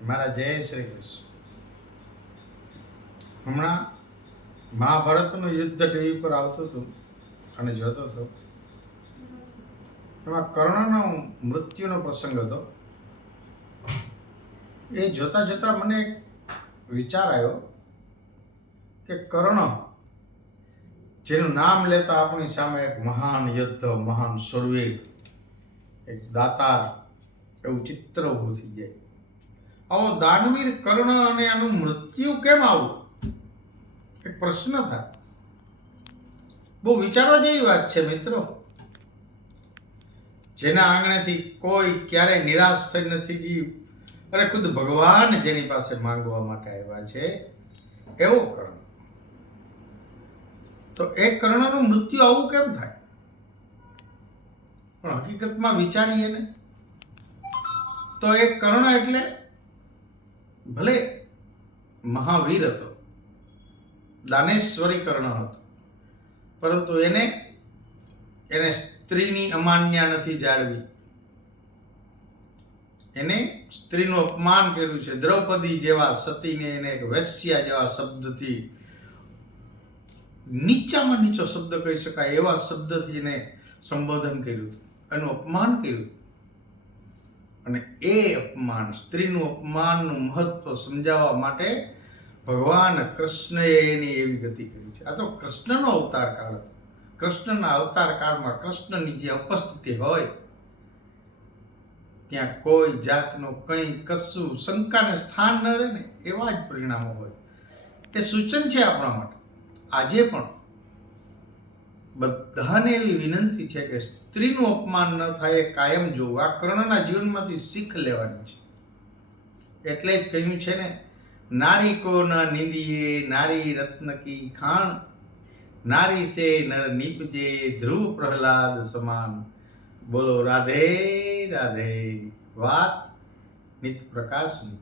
મારા જય શ્રી કૃષ્ણ. હમણાં મહાભારતનું યુદ્ધ ટીવી પર આવતું હતું અને જોતો હતો. એમાં કર્ણનો મૃત્યુનો પ્રસંગ હતો. એ જોતા જોતા મને એક વિચાર આવ્યો કે કર્ણ, જેનું નામ લેતા આપણી સામે એક મહાન યોદ્ધા, મહાન શૂરવીર, એક દાતાર એવું ચિત્ર ઊભું થઈ જાય. આવો દાનવીર કર્ણ અને આનું મૃત્યુ કેમ આવું, એક પ્રશ્ન થાય. બહુ વિચારવા જેવી વાત છે મિત્રો. જેના આંગણેથી કોઈ ક્યારેય નિરાશ થઈ નથી ગયું, અને ખુદ ભગવાન જેની પાસે માંગવા માટે આવ્યા છે, એવો કર્ણ. તો એ કર્ણનું મૃત્યુ આવું કેમ થાય? પણ હકીકતમાં વિચારીએ ને તો એ કર્ણ એટલે ભલે મહાવીર હતો, દાનેશ્વરી કર્ણ હતો, પરંતુ એને સ્ત્રીની અમાન્યા નથી જાળવી. એને સ્ત્રીનું અપમાન કર્યું છે. દ્રૌપદી જેવા સતીને એને એક વેશ્યા જેવા શબ્દથી, નીચામાં નીચો શબ્દ કહી શકાય એવા શબ્દથી એને સંબોધન કર્યું, એનું અપમાન કર્યું. અને એ અપમાન, સ્ત્રીનું અપમાનનું મહત્વ સમજાવવા માટે ભગવાન કૃષ્ણએ એની એવી ગતિ કરી છે. આ તો કૃષ્ણનો અવતાર કાળ હતો. કૃષ્ણના અવતાર કાળમાં કૃષ્ણની જે ઉપસ્થિતિ હોય ત્યાં કોઈ જાતનું કંઈ કશું શંકાને સ્થાન ન રહે ને એવા જ પરિણામો હોય. એ સૂચન છે આપણા માટે. આજે પણ બધાને એવી વિનંતી છે કે સ્ત્રીનું અપમાન ન થાય એ કાયમ જોવું. આ કર્ણના જીવનમાંથી શીખ લેવાની છે. એટલે જ કહ્યું છે ને, નારી કો ન નિંદિએ નારી રત્ન કી ખાણ, નારી સે નર નીપજે ધ્રુવ પ્રહલાદ સમાન. બોલો રાધે રાધે. વાત નિત પ્રકાશની.